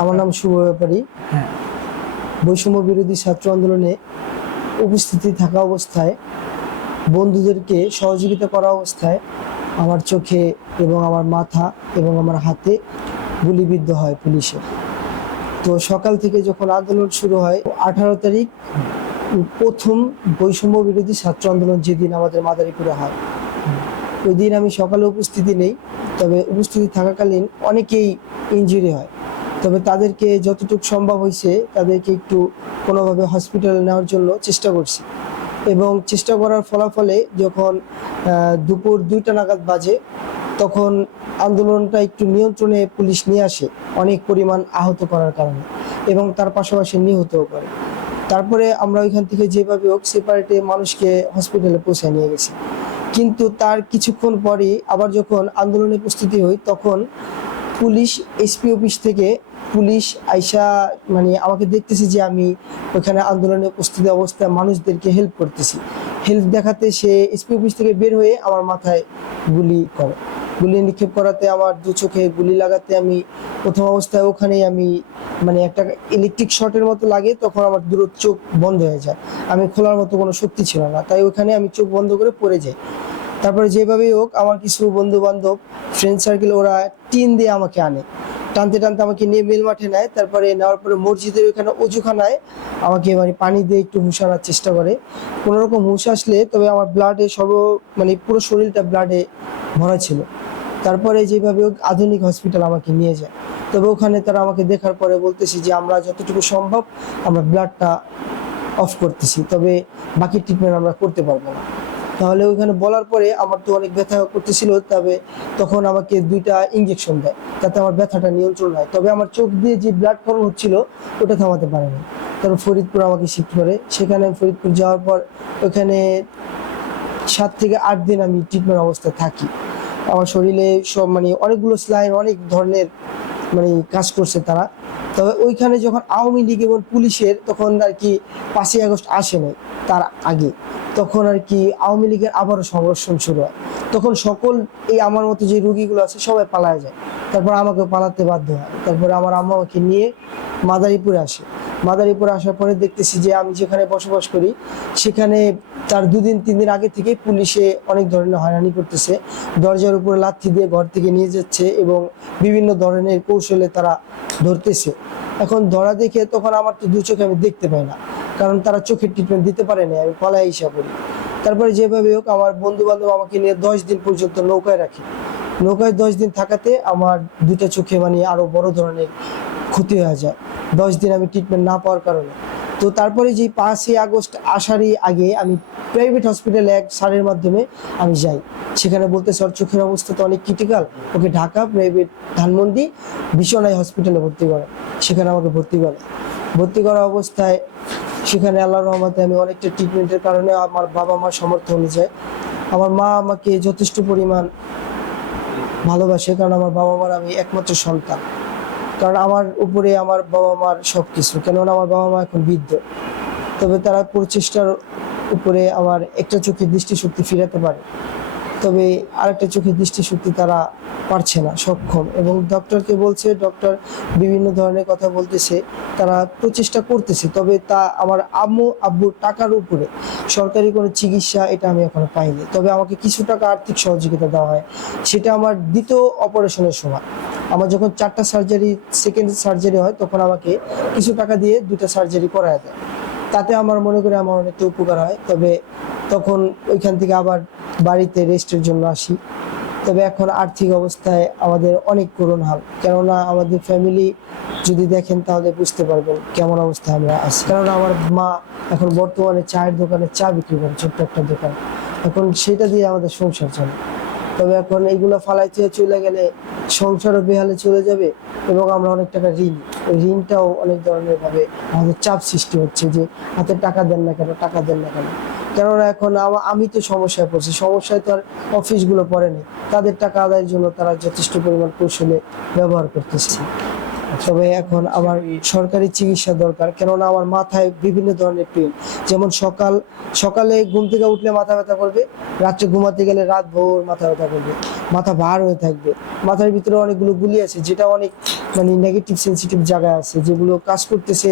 আমার নাম শুভ ব্যাপারী। হ্যাঁ। বৈষম্য বিরোধী ছাত্র আন্দোলনে উপস্থিতি থাকা অবস্থায় বন্ধুদেরকে সহযোগিতা করা অবস্থায় আমার চোখে এবং আমার মাথা এবং আমার হাতে গুলিবিদ্ধ হয় পুলিশের তো সকাল থেকে যখন আন্দোলন শুরু হয় আঠারো তারিখ প্রথম বৈষম্য বিরোধী ছাত্র আন্দোলন যেদিন আমাদের মাদারীপুরে হয়। ওই দিন আমি সকালে উপস্থিতি নেই তবে উপস্থিতি থাকাকালীন অনেকেই ইঞ্জুরি হয়। তবে তাদেরকে যতটুকু সম্ভব হয়েছে তাদেরকে একটু কোনোভাবে হসপিটালে নেওয়ার জন্য চেষ্টা করছি। এবং চেষ্টা করার ফলাফলে যখন দুপুর দুইটা নাগাদ বাজে, তখন আন্দোলনটা একটু নিয়ন্ত্রণে পুলিশ নিয়ে আসে, অনেক পরিমাণ আহত করার কারণে। এবং তার পাশাপাশি নিহতও করে। তারপরে আমরা ওইখান থেকে যেভাবে হোক সেপারেটে মানুষকে হসপিটালে পৌঁছায় নিয়ে গেছি। কিন্তু তার কিছুক্ষণ পরেই আবার যখন আন্দোলনে উপস্থিতি হই, তখন পুলিশ এসপি অফিস থেকে পুলিশ আইসা মানে আমাকে দেখতেছে যে আমি ওখানে আন্দোলনে উপস্থিত অবস্থায় মানুষদেরকে হেল্প করতেছি। হেল্প দেখাতে সে এসপি অফিস থেকে বের হয়ে আমার মাথায় গুলি করে। গুলি নিক্ষেপ করাতে আমার দু চোখে গুলি লাগাতে আমি প্রথম অবস্থায় ওখানেই আমি মানে একটা ইলেকট্রিক শর্টের মতো লাগে, তখন আমার দূর চোখ বন্ধ হয়ে যায়। আমি খোলার মতো কোনো শক্তি ছিল না, তাই ওখানে আমি চোখ বন্ধ করে পড়ে যাই। তারপরে যেভাবেই হোক, আমার কিছু বন্ধু বান্ধব ফ্রেন্ড সার্কেল ওরা টিন দিয়ে আমাকে আনে। টানতে টানতে আমাকে নিয়ে মেল মাঠে নেয়, তারপরে নেওয়ার পরে মসজিদের ওখানে অজুখানায় আমাকে মানে পানি দিয়ে একটু হুশ চেষ্টা করে। কোনো রকম হুশ আসলে তবে আমার ব্লাডে সর্ব মানে পুরো শরীরটা ব্লাডে ভরা ছিল। তারপরে যেভাবে আধুনিক হসপিটাল আমাকে নিয়ে যায়। তবে ওখানে তারা আমাকে দেখার পরে বলতেছি যে, আমরা যতটুকু সম্ভব আমরা ব্লাডটা অফ করতেছি, তবে বাকি ট্রিটমেন্ট আমরা করতে পারব না। তাহলে ওইখানে বলার পরে আমার তো অনেক ব্যথা করতেছিল, তবে তখন আমাকে দুইটা ইঞ্জেকশন দেয় যাতে আমার ব্যথাটা নিয়ন্ত্রণ হয়। তবে আমার চোখ দিয়ে যে ব্লাড ফর্ম হচ্ছিল, ওটা থামাতে পারেনি। তারপর ফরিদপুর আমাকে শিফট করে। সেখানে ফরিদপুর যাওয়ার পর ওখানে সাত থেকে আট দিন আমি ট্রিটমেন্ট অবস্থায় থাকি। আমার শরীরে সব মানে অনেকগুলো স্লাইন অনেক ধরনের মানে কাজ করছে তারা। তবে ওইখানে যখন আওয়ামী লীগ এবং পুলিশের তখন আর কি পাঁচই আগস্ট আসে নাই, তার আগে তখন আর কি আওয়ামী লীগের আবারও সংঘর্ষণ শুরু হয়। তখন সকল এই আমার মতো যে রুগীগুলো আছে সবাই পালায় যায়। তারপর আমাকে পালাতে বাধ্য হয়। তারপরে আমার আম্মা আমাকে নিয়ে মাদারীপুরে আসে। মাদারীপুরে আসার পরে দেখতেছি যে আমি যেখানে বসবাস করি, সেখানে তার দুদিন, তিন দিন আগে থেকে পুলিশে অনেক ধরনের হয়রানি করতেছে। দরজার উপরে লাথি দিয়ে ঘর থেকে নিয়ে যাচ্ছে এবং বিভিন্ন ধরনের কৌশলে তারা ধরতেছে। এখন ধরা দেখে তখন আমার তো দু চোখে আমি দেখতে পাই না, কারণ তারা চোখের ট্রিটমেন্ট দিতে পারেনি আমি পলায় হিসাব করি তারপরে যেভাবে হোক, আমার বন্ধু বান্ধব আমাকে নিয়ে দশ দিন পর্যন্ত নৌকায় রাখে। নৌকায় দশ দিন থাকাতে আমার দুটা চোখে মানে আরও বড় ধরনের ক্ষতি হয়ে যায়। দশ দিন আমি ট্রিটমেন্ট না পাওয়ার কারণে। তো তারপরে যে পাঁচই আগস্ট আসারই আগে আমি প্রাইভেট হসপিটালে এক সারের মাধ্যমে আমি যাই। সেখানে বলতে, স্যার, চোখের অবস্থা তো অনেক critical okay Dhaka private Dhanmondi বিশ্বনায় হসপিটালে ভর্তি করে সেখানে আমাকে ভর্তি করে। ভর্তি করা অবস্থায় সেখানে আল্লাহ রহমতে আমি অনেকটা ট্রিটমেন্টের কারণে আমার বাবা মার সমর্থ অনুযায়ী আমার মা আমাকে যথেষ্ট পরিমাণ ভালোবাসে কারণ আমার বাবা মার আমি একমাত্র সন্তান। কারণ আমার উপরে আমার বাবা মার সব কিছু কেননা আমার বাবা মা এখন বৃদ্ধ। তবে তারা প্রচেষ্টার উপরে আমার একটা চোখে দৃষ্টিশক্তি ফিরাতে পারে। তবে আরেকটা চোখে দৃষ্টিশক্তি তারা পারছে না, সক্ষম। এবং ডক্টরকে বলছে ডক্টর বিভিন্ন ধরনের কথা বলতেছে, তারা প্রচেষ্টা করতেছে। তবে তা আমার আম্মু আব্বুর টাকার উপরে। সরকারি কোনো চিকিৎসা এটা আমি এখনও পাইনি। তবে আমাকে কিছু টাকা আর্থিক সহযোগিতা দেওয়া হয়। সেটা আমার দ্বিতীয় অপারেশনের সময়। আমার যখন চারটা সার্জারি সেকেন্ড সার্জারি হয়, তখন আমাকে কিছু টাকা দিয়ে দুটা সার্জারি করায় দেয়। তাতে আমার মনে করি আমার অনেকটা উপকার হয়। তবে তখন ওইখান থেকে আবার বাড়িতে রেস্টের জন্য আসি। তবে এখন আর্থিক অবস্থায় আমাদের অনেক করুণ হাল। কেননা আমাদের ফ্যামিলি যদি দেখেন, তাহলে বুঝতে পারবেন কেমন অবস্থায় আমরা আছি। কেননা আমার মা এখন বর্তমানে চায়ের দোকানে চা বিক্রি করে, ছোট্ট একটা দোকান। এখন সেটা দিয়ে আমাদের সংসার চলে। তবে এখন এইগুলো ফালাইতে চলে গেলে সংসার বেহালে চলে যাবে এবং আমরা অনেক টাকা ঋণ ঋণটাও অনেক ধরনের ভাবে আমাদের চাপ সৃষ্টি হচ্ছে যে হাতে টাকা দেন না কেন, টাকা দেন না কেন। কেননা এখন আমি তো সমস্যায় পড়ছি, সমস্যায় তো আর অফিসগুলো পড়েনি তাদের টাকা আদায়ের জন্য তারা যথেষ্ট পরিমাণ কৌশলে ব্যবহার করতেছে। তবে এখন আমার সরকারি চিকিৎসা দরকার। কেননা আমার মাথায় বিভিন্ন ধরনের পেন যেমন সকাল, সকালে ঘুম থেকে উঠলে মাথা ব্যথা করবে, রাত্রে ঘুমাতে গেলে রাত ভোর মাথা ব্যথা করবে, মাথা ভার হয়ে থাকবে। মাথার ভিতরে অনেকগুলো গুলি আছে, যেটা অনেক মানে নেগেটিভ সেন্সিটিভ জায়গায় আছে, যেগুলো কাজ করতেছে,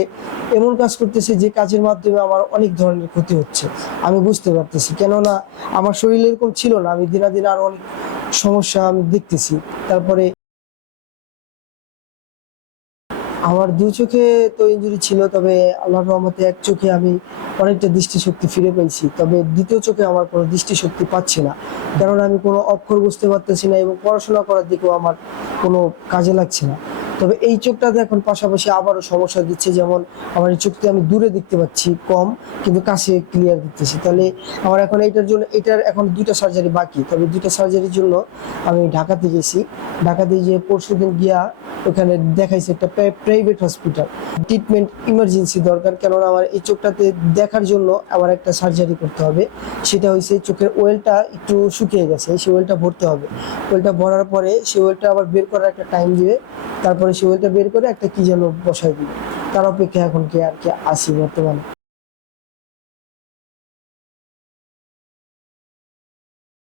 এমন কাজ করতেছে যে কাজের মাধ্যমে আমার অনেক ধরনের ক্ষতি হচ্ছে। আমি বুঝতে পারতেছি। কেননা আমার শরীর এরকম ছিল না, আমি দিনাদিন আরও অনেক সমস্যা আমি দেখতেছি। তারপরে আমার দুই চোখে তো ইঞ্জুরি ছিল, তবে আল্লাহর রহমতে এক চোখে আমি অনেকটা দৃষ্টিশক্তি ফিরে পেয়েছি। তবে দ্বিতীয় চোখে আমার কোনো দৃষ্টিশক্তি পাচ্ছি না। কারণ আমি কোনো অক্ষর বুঝতে পারতেছি না এবং পড়াশোনা করার দিকেও আমার কোনো কাজে লাগছে না। তবে এই চোখটাতে এখন পাশাপাশি আবারও সমস্যা দিচ্ছে, যেমন আমার এই চোখতে আমি দূরে দেখতে পাচ্ছি কম, কিন্তু কাছে ক্লিয়ার দেখতেছি তাহলে আমার এখন এইটার জন্য, এটার এখন দুইটা সার্জারি বাকি। তবে দুইটা সার্জারির জন্য আমি ঢাকাতে গেছি। ঢাকাতে যে পরশুদিন গিয়া ওখানে দেখাইছে একটা প্রাইভেট হসপিটাল ট্রিটমেন্ট ইমার্জেন্সি দরকার, কেননা আমার এই চোখটাতে দেখার জন্য আমার একটা সার্জারি করতে হবে। সেটা হয়েছে চোখের ওয়েলটা একটু শুকিয়ে গেছে, সেই ওয়েলটা ভরতে হবে। ওয়েলটা ভরার পরে সেই ওয়েলটা আবার বের করার একটা টাইম দিবে। তারপরে সে ওইটা বের করে একটা কি যেন বসাই দিল। তার অপেক্ষা এখন কে আর কি আসি বর্তমানে।